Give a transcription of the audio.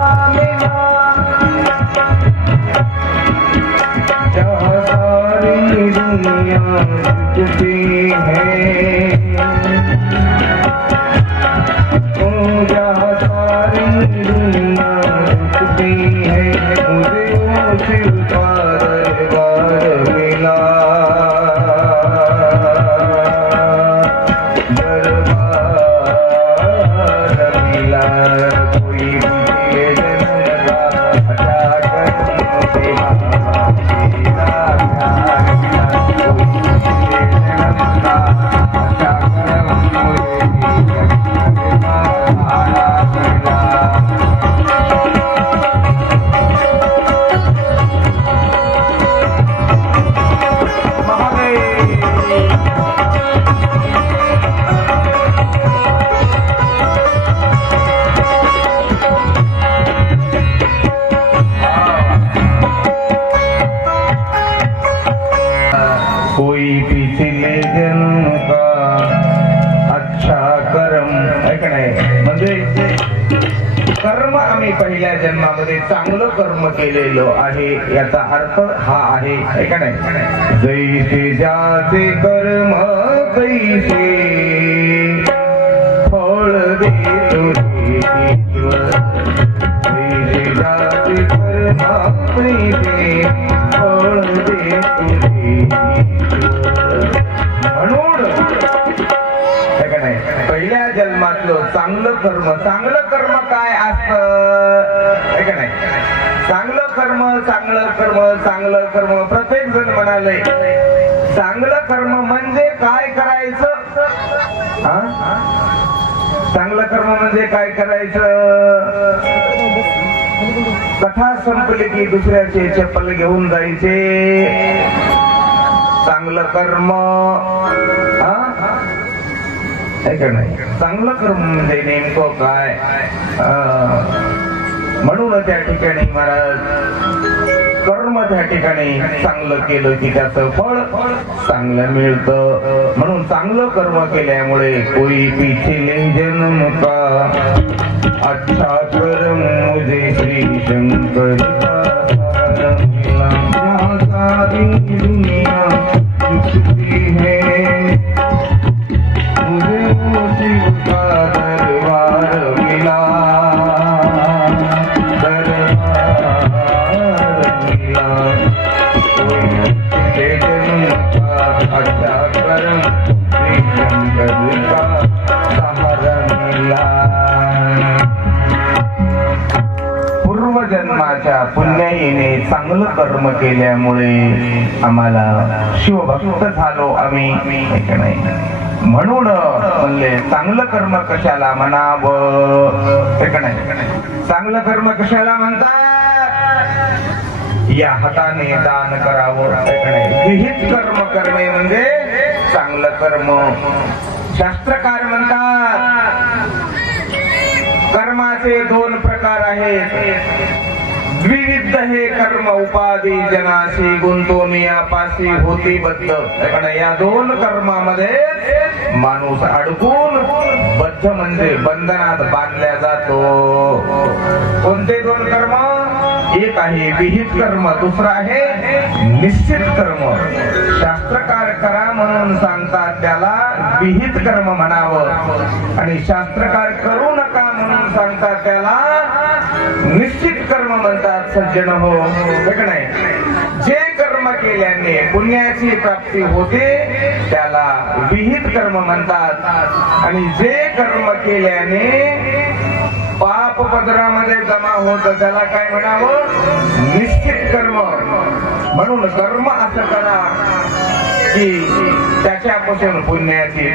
सारी दुनिया झुकती है, सारी दुनिया झुकती है, मुझे वो शिव का दरबार मिला, दरबार मिला। कोई भी कोई पिछले जन्म का अच्छा कर्म आहे का नाही, म्हणजे कर्म आम्ही पहिल्या जन्मामध्ये चांगलं कर्म केलेलं आहे याचा अर्थ हा आहे का नाही। जैसे ज्याचे कर्म तैसे फळ देतो ईश्वर, जैसे ज्याचे कर्म तैसे फळ देतो म्हणून पहिल्या जन्मातलं चांगलं कर्म, चांगलं कर्म काय असतं का नाही, चांगलं कर्म चांगलं कर्म चांगलं कर्म प्रत्येक जण म्हणाले चांगलं कर्म म्हणजे काय करायचं, चांगलं कर्म म्हणजे काय करायचं। कथा संपली की दुसऱ्याचे चप्पल घेऊन जायचे, चांगलं कर्म आहे का नाही। चांगलं कर्म म्हणजे नेमकं काय, म्हणून त्या ठिकाणी महाराज कर्म त्या ठिकाणी चांगलं केलं की त्याचं फळ चांगलं मिळतं, म्हणून चांगलं कर्म केल्यामुळे कोई पिछले जन्म का अच्छा कर्म मुझे श्री शंकर का मिला, सारी दुनिया झुकती है, मुझे वो शिव का दरबार मिला, दरबार मिला। कोई पिछले जन्म का अच्छा कर्म श्री शंकर का सहारा मिला। पूर्वजन्माच्या पुण्याईने चांगलं कर्म केल्यामुळे आम्हाला शिवभक्त झालो आम्ही, म्हणून म्हणले चांगलं कर्म कशाला म्हणावं, चांगलं कर्म कशाला म्हणतात, या हाताने दान करावं, विहित कर्म करणे म्हणजे चांगलं कर्म। शास्त्रकार म्हणतात कर्माचे दोन प्रकार आहेत, द्विविध हे कर्म उपाधी जनाशी गुंतून यापाशी होती बद्ध, या दोन कर्मामध्ये माणूस अडकून बद्ध म्हणजे बंधनात बांधल्या जातो। कोणते दोन कर्म, एक आहे विहित कर्म, दुसरा आहे निश्चित कर्म। शास्त्रकार करा म्हणून सांगतात त्याला विहित कर्म म्हणावं, आणि शास्त्रकार करू नका म्हणून सांगतात त्याला निश्चित कर्म म्हणतात। सज्जन हो, नाही जे कर्म केल्याने पुण्याची प्राप्ती होते त्याला विहित कर्म म्हणतात, आणि जे कर्म केल्याने पाप पदरामध्ये जमा होत त्याला काय म्हणावं, निश्चित कर्म। म्हणून कर्म असं करा की त्याच्यापासून पुण्याची